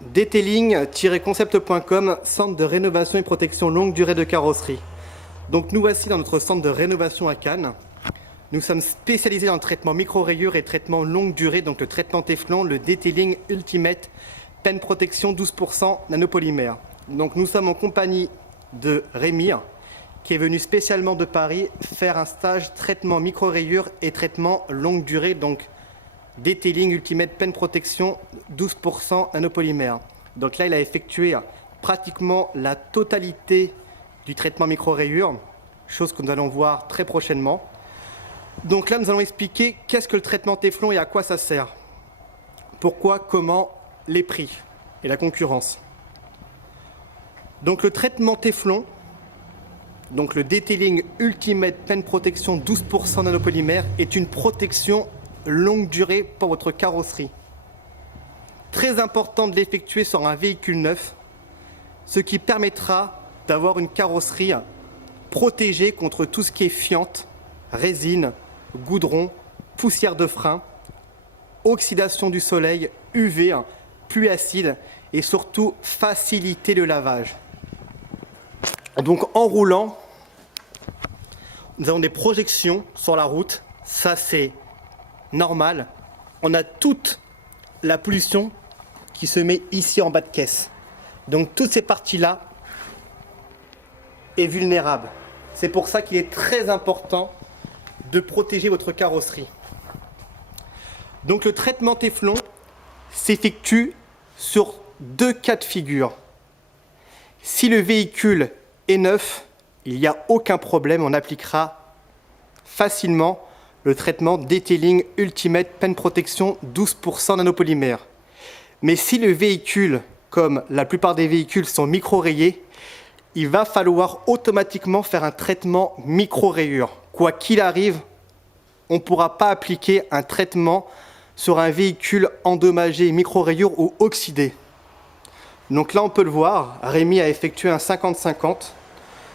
Detailing-concept.com, centre de rénovation et protection longue durée de carrosserie. Donc nous voici dans notre centre de rénovation à Cannes. Nous sommes spécialisés dans le traitement micro-rayures et traitement longue durée, donc le traitement Teflon, le Detailing Ultimate Pen Protection 12% nanopolymère. Donc nous sommes en compagnie de Rémi, qui est venu spécialement de Paris faire un stage traitement micro-rayures et traitement longue durée, donc Detailing Ultimate Pen Protection 12% nanopolymère. Donc là, il a effectué pratiquement la totalité du traitement micro-rayures, chose que nous allons voir très prochainement. Donc là, nous allons expliquer qu'est-ce que le traitement Teflon et à quoi ça sert. Pourquoi, comment, les prix et la concurrence. Donc le traitement Teflon, donc le Detailing Ultimate Pen Protection 12% nanopolymère, est une protection longue durée pour votre carrosserie. Très important de l'effectuer sur un véhicule neuf, ce qui permettra d'avoir une carrosserie protégée contre tout ce qui est fiente, résine, goudron, poussière de frein, oxydation du soleil, UV, pluie acide et surtout faciliter le lavage. Donc en roulant, nous avons des projections sur la route, ça c'est normal. On a toute la pollution qui se met ici en bas de caisse. Donc toutes ces parties-là est vulnérable. C'est pour ça qu'il est très important de protéger votre carrosserie. Donc le traitement Teflon s'effectue sur deux cas de figure. Si le véhicule est neuf, il n'y a aucun problème, on appliquera facilement le traitement Detailing Ultimate Pen Protection 12% nanopolymère. Mais si le véhicule, comme la plupart des véhicules, sont micro-rayés, il va falloir automatiquement faire un traitement micro-rayure. Quoi qu'il arrive, on ne pourra pas appliquer un traitement sur un véhicule endommagé, micro-rayure ou oxydé. Donc là, on peut le voir, Rémi a effectué un 50-50,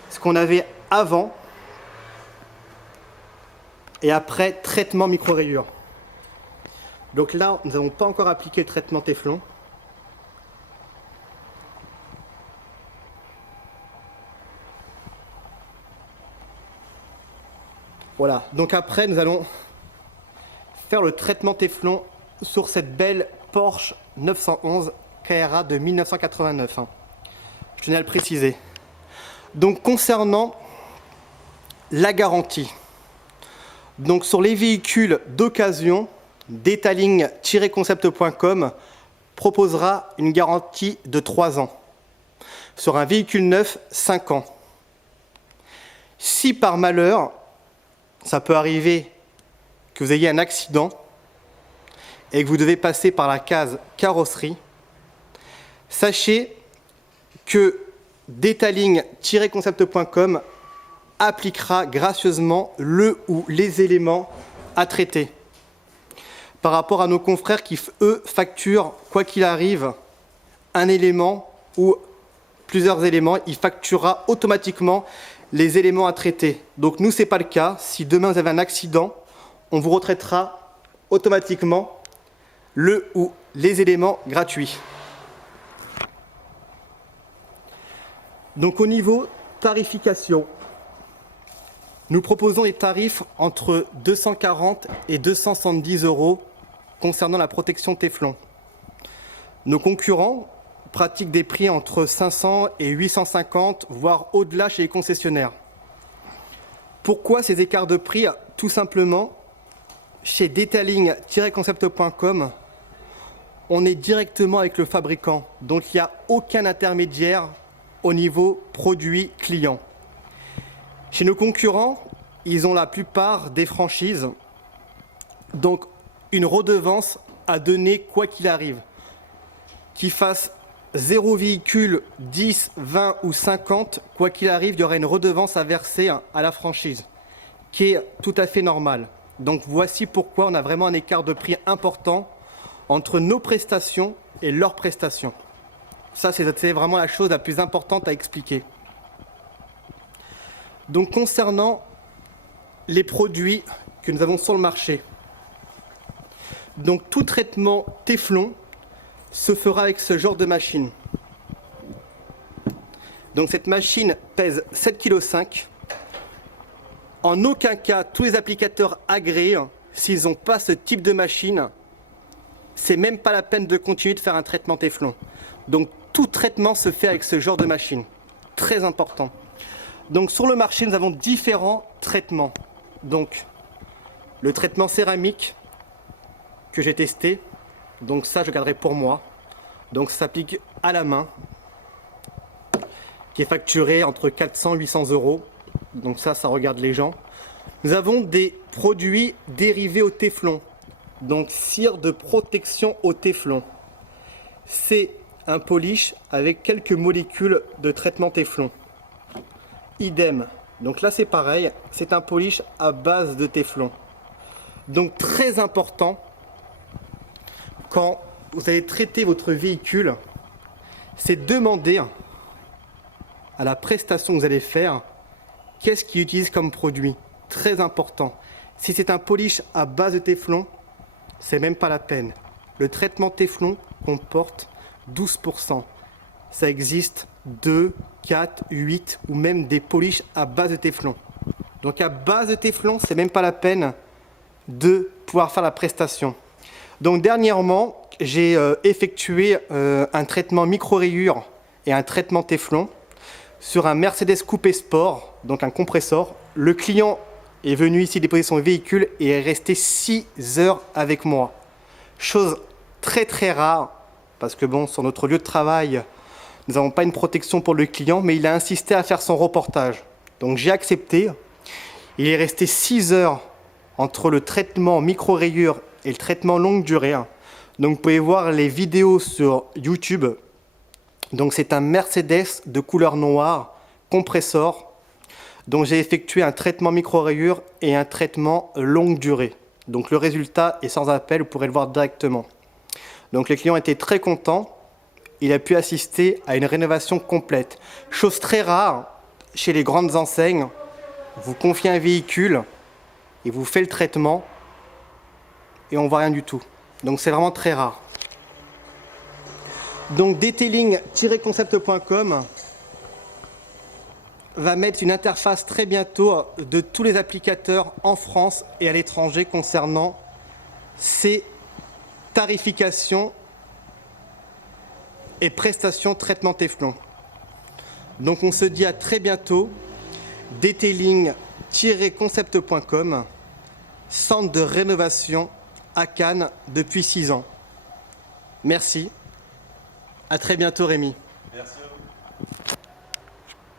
ce qu'on avait avant et après traitement micro-rayure. Donc là, nous n'avons pas encore appliqué le traitement Teflon. Voilà, donc après, nous allons faire le traitement Teflon sur cette belle Porsche 911 Carrera de 1989. Je tenais à le préciser. Donc concernant la garantie, donc sur les véhicules d'occasion, Detailing-concept.com proposera une garantie de 3 ans. Sur un véhicule neuf, 5 ans. Si par malheur, ça peut arriver que vous ayez un accident et que vous devez passer par la case carrosserie, sachez que Detailing-concept.com appliquera gracieusement le ou les éléments à traiter. Par rapport à nos confrères qui, eux, facturent, quoi qu'il arrive, un élément ou plusieurs éléments, il facturera automatiquement les éléments à traiter. Donc nous, ce n'est pas le cas. Si demain vous avez un accident, on vous retraitera automatiquement le ou les éléments gratuits. Donc au niveau tarification, nous proposons des tarifs entre 240 et 270 € concernant la protection Teflon. Nos concurrents pratiquent des prix entre 500 et 850, voire au-delà chez les concessionnaires. Pourquoi ces écarts de prix? Tout simplement, chez Detailing-concept.com, on est directement avec le fabricant, donc il n'y a aucun intermédiaire au niveau produit client. Chez nos concurrents, ils ont la plupart des franchises, donc une redevance à donner quoi qu'il arrive. Qu'ils fassent 0 véhicule, 10, 20 ou 50, quoi qu'il arrive, il y aura une redevance à verser à la franchise, qui est tout à fait normale. Donc voici pourquoi on a vraiment un écart de prix important entre nos prestations et leurs prestations. Ça, c'est vraiment la chose la plus importante à expliquer. Donc concernant les produits que nous avons sur le marché, donc tout traitement Teflon se fera avec ce genre de machine. Donc cette machine pèse 7,5 kg. En aucun cas, tous les applicateurs agréés, s'ils n'ont pas ce type de machine, c'est même pas la peine de continuer de faire un traitement téflon. Donc tout traitement se fait avec ce genre de machine. Très important. Donc sur le marché, nous avons différents traitements. Donc le traitement céramique que j'ai testé, donc ça je garderai pour moi. Donc ça s'applique à la main, qui est facturé entre 400 et 800 €. Donc ça regarde les gens. Nous avons des produits dérivés au téflon. Donc cire de protection au téflon. C'est un polish avec quelques molécules de traitement téflon. Idem. Donc là c'est pareil, c'est un polish à base de téflon. Donc très important, quand vous allez traiter votre véhicule, c'est demander à la prestation que vous allez faire, qu'est-ce qu'il utilise comme produit. Très important. Si c'est un polish à base de téflon, c'est même pas la peine. Le traitement téflon comporte 12%. Ça existe 2, 4, 8 ou même des polishes à base de téflon. Donc à base de téflon, c'est même pas la peine de pouvoir faire la prestation. Donc dernièrement, j'ai effectué un traitement micro-rayures et un traitement téflon sur un Mercedes Coupé Sport, donc un compressor. Le client est venu ici déposer son véhicule et est resté 6 heures avec moi. Chose très très rare, parce que bon, sur notre lieu de travail, nous n'avons pas une protection pour le client, mais il a insisté à faire son reportage. Donc j'ai accepté. Il est resté 6 heures entre le traitement micro-rayures et le traitement longue durée. Donc vous pouvez voir les vidéos sur YouTube. Donc c'est un Mercedes de couleur noire, compressor. Donc j'ai effectué un traitement micro-rayures et un traitement longue durée. Donc le résultat est sans appel, vous pourrez le voir directement. Donc le client était très content. Il a pu assister à une rénovation complète. Chose très rare chez les grandes enseignes. Vous confiez un véhicule et vous faites le traitement et on ne voit rien du tout. Donc c'est vraiment très rare. Donc detailing-concept.com va mettre une interface très bientôt de tous les applicateurs en France et à l'étranger concernant ces tarifications et prestations traitement téflon. Donc on se dit à très bientôt. Detailing-concept.com, centre de rénovation à Cannes depuis 6 ans. Merci. À très bientôt Rémi. Merci.